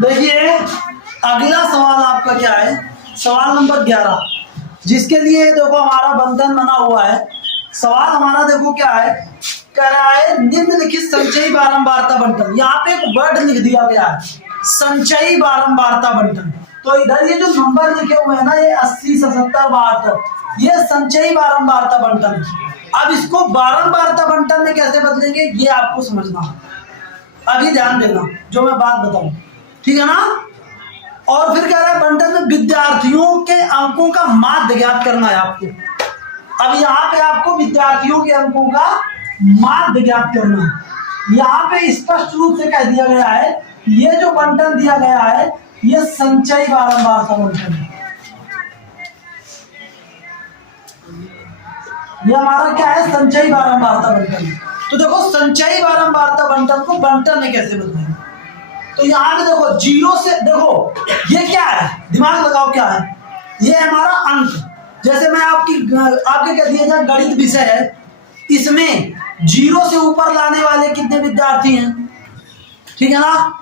देखिए अगला सवाल आपका क्या है, सवाल नंबर 11, जिसके लिए देखो हमारा बंधन बना हुआ है। सवाल हमारा देखो क्या है, कह रहा है निम्नलिखित संचयी बारंबारता बंटन। यहाँ पे एक वर्ड लिख दिया गया है, संचयी बारंबारता बंटन। तो इधर ये जो नंबर लिखे हुए हैं ना, ये 80, 77, 72, ये संचयी बारंबारता बंटन है। अब इसको बारंबारता बंटन में कैसे बदलेंगे ये आपको समझना है। अभी ध्यान देना जो मैं बात बताऊं, ठीक है ना। और फिर कह रहा है बंटन में विद्यार्थियों के अंकों का माध्य ज्ञात करना है आपको। अब यहाँ पे आपको विद्यार्थियों के अंकों का माध्य ज्ञात करना है। यहाँ पे स्पष्ट रूप से कह दिया गया है, ये जो बंटन दिया गया है ये संचयी बारंबारता बंटन है। ये हमारा क्या है, संचयी बारंबारता बंटन। तो देखो संचयी बारंबारता बंटन को बंटन में कैसे बदलेंगे। तो यहाँ पे देखो जीरो से, देखो ये क्या है, दिमाग लगाओ क्या है, ये हमारा अंक। जैसे मैं आपके कह दिया जाए गणित विषय है, इसमें जीरो से ऊपर लाने वाले कितने विद्यार्थी हैं, ठीक है ना।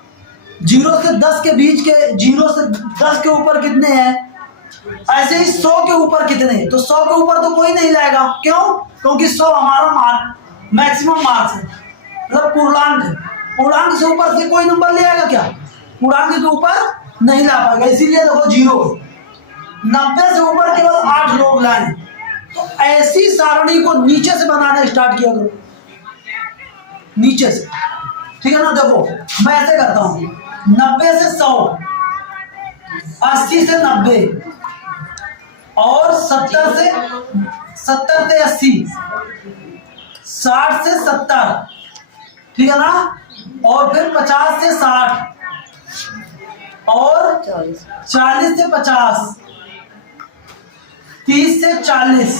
0 से 10 के बीच के, 0 से 10 के ऊपर कितने हैं, ऐसे ही 100 के ऊपर कितने हैं। तो 100 के ऊपर तो कोई नहीं लाएगा, क्यों, क्योंकि 100 हमारा मार्क मैक्सिमम मार्क्स है, मतलब पूर्णांक है। पूर्णांक से ऊपर से कोई नंबर ले आएगा क्या, पूर्णांक के ऊपर नहीं ला पाएगा, इसीलिए देखो 0। 90 से ऊपर केवल 8 लोग लाए। तो ऐसी सारणी को नीचे से बनाना स्टार्ट किया करो, नीचे से, ठीक है ना। देखो मैं ऐसे करता हूं, 90 से 100, 80 से 90 और 70 से 80, 60 से 70, ठीक है ना। और फिर 50 से 60 और 40 से 50, 30 से 40,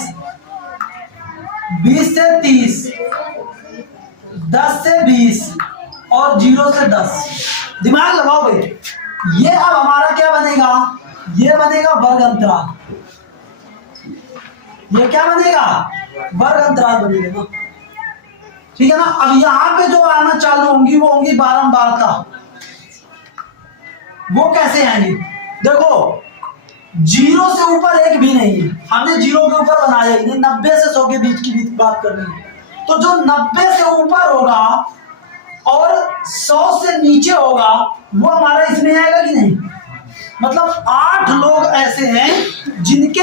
20 से 30, 10 से 20 और 0 से 10। दिमाग लगाओ भाई, ये अब हमारा क्या बनेगा, ये बनेगा वर्ग अंतराल। ये क्या बनेगा, वर्ग अंतराल बनेगा ना, ठीक है ना। अब यहां पे जो आना चालू होंगी वो होंगी बारंबारता। वो कैसे आएंगी, देखो 0 से ऊपर एक भी नहीं है, हमने 0 के ऊपर बनाया ही नहीं। 90 से 100 के बीच की बात करनी है। तो जो 90 से ऊपर होगा और 100 से नीचे होगा वो हमारा इसमें आएगा कि नहीं। मतलब 8 लोग ऐसे हैं जिनके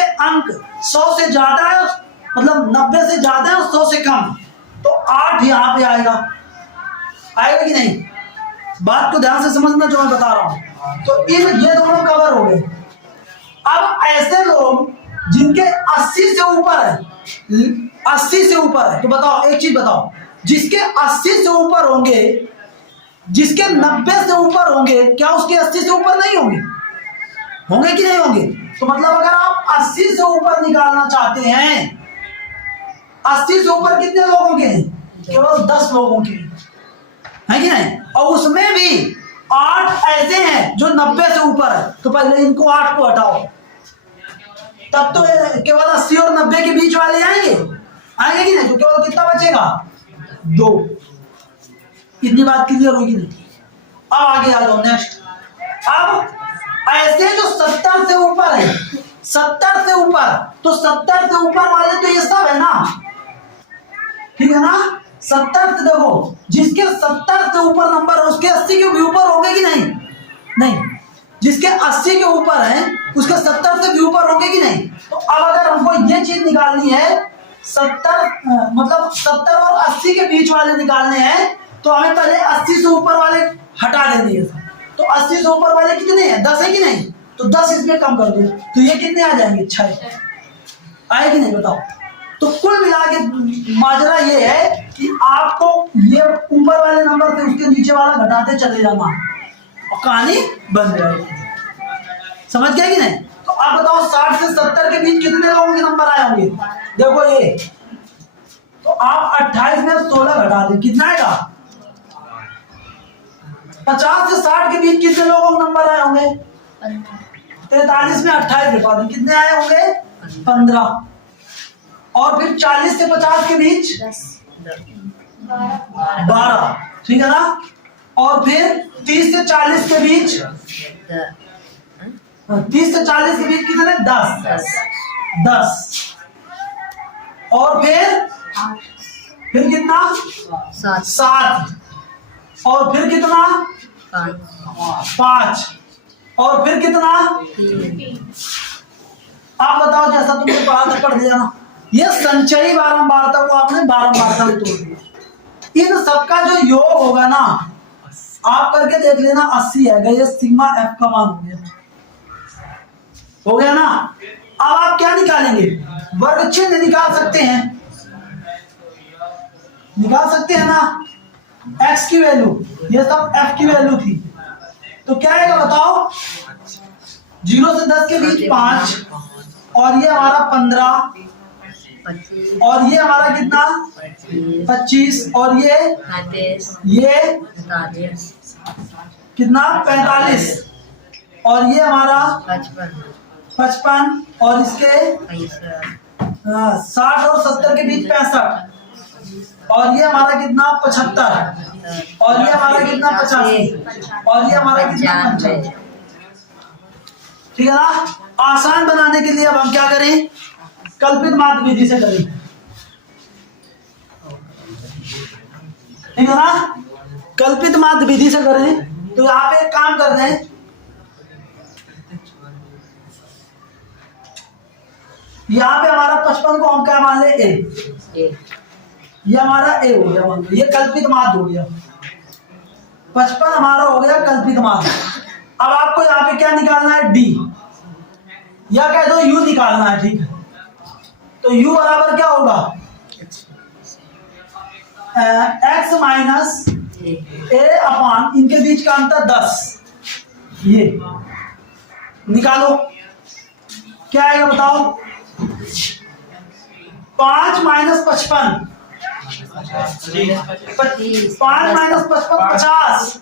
अंक 100 से ज्यादा है, मतलब 90 से ज्यादा है और 100 से कम। तो 8 यहां पे आएगा कि नहीं। बात को ध्यान से समझना जो मैं बता रहा हूं। तो ये दोनों कवर हो गए। अब ऐसे लोग जिनके 80 से ऊपर है, 80 से ऊपर है, तो बताओ एक चीज बताओ, जिसके 80 से ऊपर होंगे, जिसके 90 से ऊपर होंगे, क्या उसके 80 से ऊपर नहीं होंगे, होंगे कि नहीं होंगे। तो मतलब अगर आप 80 से ऊपर निकालना चाहते हैं, 80 से ऊपर कितने लोगों के हैं, केवल 10 लोगों के है कि नहीं। और उसमें भी 8 ऐसे हैं जो 90 से ऊपर है। तो पहले इनको 8 को हटाओ, तब तो केवल 80 और 90 के बीच वाले आएंगे कि नहीं। तो केवल कितना बचेगा, 2। इतनी बात क्लियर होगी नहीं। अब आगे आ जाओ नेक्स्ट। अब ऐसे जो 70 से ऊपर है, 70 से ऊपर, तो 70 से ऊपर वाले तो ये सब है ना, ठीक है ना। 70 से देखो, जिसके 70 से ऊपर नंबर है उसके 80 के भी ऊपर होंगे कि नहीं। जिसके 80 के ऊपर है उसके 70 से भी ऊपर होंगे कि नहीं। तो अब अगर हमको ये चीज निकालनी है, 70 और 80 के बीच वाले निकालने हैं, तो हमें पहले 80 से ऊपर वाले हटा देनी है। तो 80 से ऊपर वाले कितने हैं, 10 है कि नहीं। तो 10 इसमें कम कर दो, तो ये कितने आ जाएंगे, 6 आए कि नहीं बताओ। तो कुल मिला के माजरा ये है कि आपको ये ऊपर वाले नंबर से उसके नीचे वाला घटाते चले जाना और कहानी बन जाएगी। समझ गए कि नहीं। तो आप बताओ 60 से 70 के बीच कितने लोगों के नंबर आए होंगे, देखो ये। तो आप 28 में 16 घटा दें, कितना आएगा। 50 से 60 के बीच कितने लोगों के नंबर आए होंगे, 43 में 28 घटा दें, कितने आए होंगे, 15। और फिर 40 से 50 के बीच 12, ठीक है ना। और फिर 30 से 40 के बीच 30 से 40 के बीच कितने? 10 10 और फिर कितना? 7 और फिर कितना? 5 और फिर कितना? आप बताओ, जैसा तुमने पढ़ा था पढ़ दिया ना। ये संचयी बारंबारता को आपने बारंबारता में तोड़ दिया। इन सबका जो योग होगा ना, आप करके देख लेना, 80 है। ये सिग्मा एफ का मान हो गया ना। अब आप क्या निकालेंगे? वर्ग चिन्ह निकाल सकते हैं, निकाल सकते हैं ना। x की वैल्यू, ये सब f की वैल्यू थी, तो क्या आएगा बताओ? 0 से 10 के बीच 5 और ये हमारा 15 और ये हमारा कितना? 25 और ये कितना? 45 और ये हमारा 55 और इसके 60 और 70 के बीच 65 और ये हमारा कितना? 75 और ये हमारा कितना? 85 और ये हमारा कितना? 95। ठीक है ना। आसान बनाने के लिए अब हम क्या करें? कल्पित माध्य विधि से करें, ठीक है ना। कल्पित माध्य विधि से करें तो यहाँ पे एक काम कर रहे हैं, यहाँ पे हमारा 55 को हम क्या मान ले? ए। ये हमारा ए हो गया, मान लो ये कल्पित माध्य हो गया। 55 हमारा हो गया कल्पित माध्य। अब आपको यहाँ पे क्या निकालना है? डी, या कह दो यू निकालना है, ठीक है। तो u बराबर क्या होगा? x माइनस ए अपान इनके बीच का अंतर 10। ये निकालो, क्या आएगा बताओ? 5 माइनस 55, 5 माइनस 55 50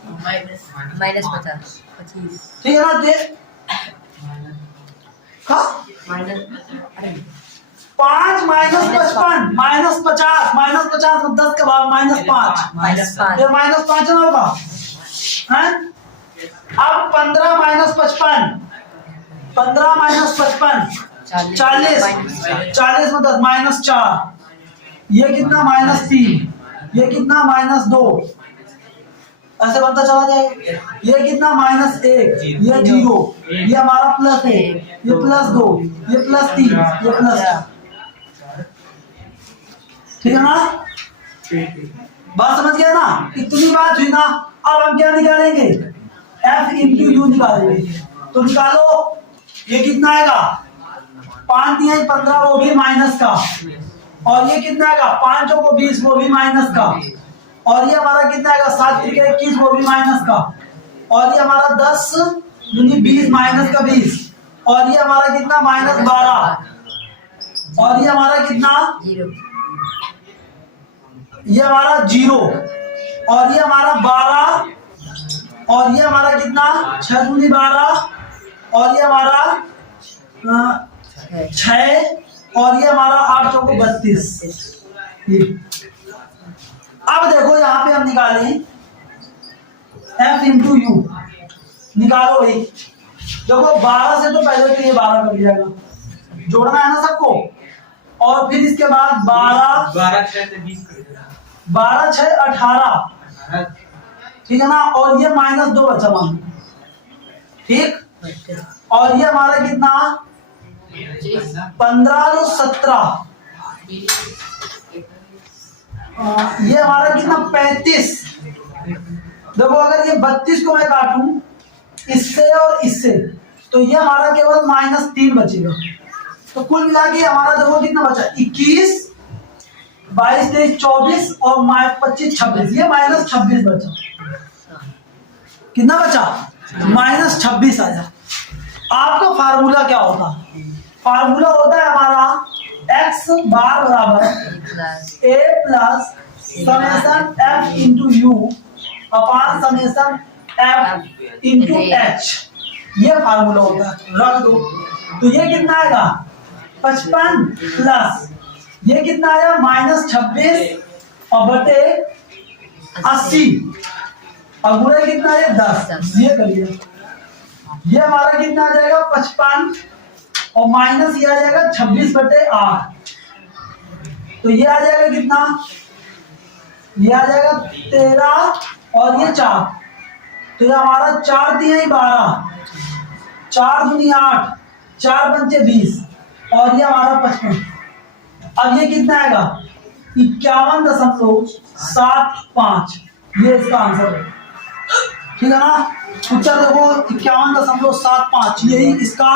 ठीक है ना। दे 5 माइनस 55 माइनस 50 माइनस 50 में 10 के बाद -5 ये -5 ना होगा हैं। अब 15 माइनस 55 15 माइनस 55 40 में 10 -4 ये कितना? -3 ये कितना? -2 ऐसे बनता चला जाएगा। ये कितना? -1 ये 0 ये हमारा +1 ये +2 ये +3 ये +4। ठीक है ना। बात समझ गया ना? इतनी बात हुई ना। अब हम क्या निकालेंगे? f इंटू यू निकालेंगे। तो निकालो, ये कितना आएगा? 5 दिया 15 वो भी माइनस का, और ये कितना आएगा? 5 को 20 वो भी माइनस का, और ये हमारा कितना आएगा? 7 × 21 वो भी माइनस का, और ये हमारा 10 × 20 माइनस का 20, और ये हमारा कितना? -12, और ये हमारा कितना? 0, ये हमारा 0, और ये हमारा 12, और ये हमारा कितना? 6 × 12, और ये हमारा 6, और ये हमारा 8 × 32। अब देखो यहाँ पे हम निकालें f इंटू यू, निकालो भाई। देखो 12 से तो पहले तो ये 12 कर जाएगा, जोड़ना है ना सबको, और फिर इसके बाद 12 12 6 18 ठीक है ना, और ये -2 बचा मान, ठीक। और ये हमारा कितना? 15 × 17 ये हमारा कितना? 35। देखो अगर ये 32 को मैं काटूं इससे और इससे, तो ये हमारा केवल -3 बचेगा। तो कुल मिला के हमारा देखो कितना बचा? 21 22 23 24 और 25 26, ये -26 बचा। कितना बचा? -26 आया। आपका फार्मूला क्या होता? फार्मूला होता है हमारा x बार बराबर a plus summation f into you upon summation f into h। ये फार्मूला होता है, रख दो। तो ये कितना आएगा? 55 प्लस ये कितना आया? -26 और बटे 80, और गुणे कितना है 10, ये करिए। ये हमारा कितना आ जाएगा 55 और माइनस ये आ जाएगा 26/8। तो ये आ जाएगा कितना, ये आ जाएगा 13 और ये 4, तो ये हमारा 4 दिया 12, 4 दूनी 8, 4 पंचे 20 और ये हमारा 55। अब ये कितना आएगा 51.75, ये इसका आंसर है। ठीक है ना, उत्तर देखो 51.75, यही इसका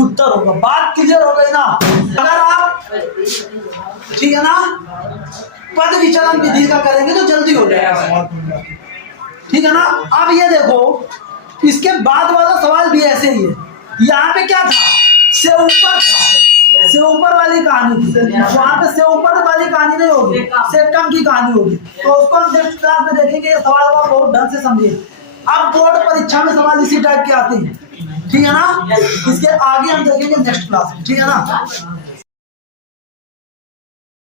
उत्तर होगा। बात क्लियर हो गई ना। अगर आप ठीक है ना पद विचलन विधि का करेंगे तो जल्दी हो जाएगा। ठीक है ना। अब ये देखो इसके बाद वाला सवाल भी ऐसे ही है। यहाँ पे क्या था, से ऊपर था, से ऊपर वाली कहानी थी, वहां पे से ऊपर वाली कहानी नहीं होगी, से कम की कहानी होगी। तो उसको हम नेक्स्ट क्लास में देखेंगे। ये सवाल को बहुत ढंग से समझिए। अब बोर्ड परीक्षा में सवाल इसी टाइप के आते हैं। ठीक है ना, इसके आगे हम देखेंगे नेक्स्ट क्लास में। ठीक है ना।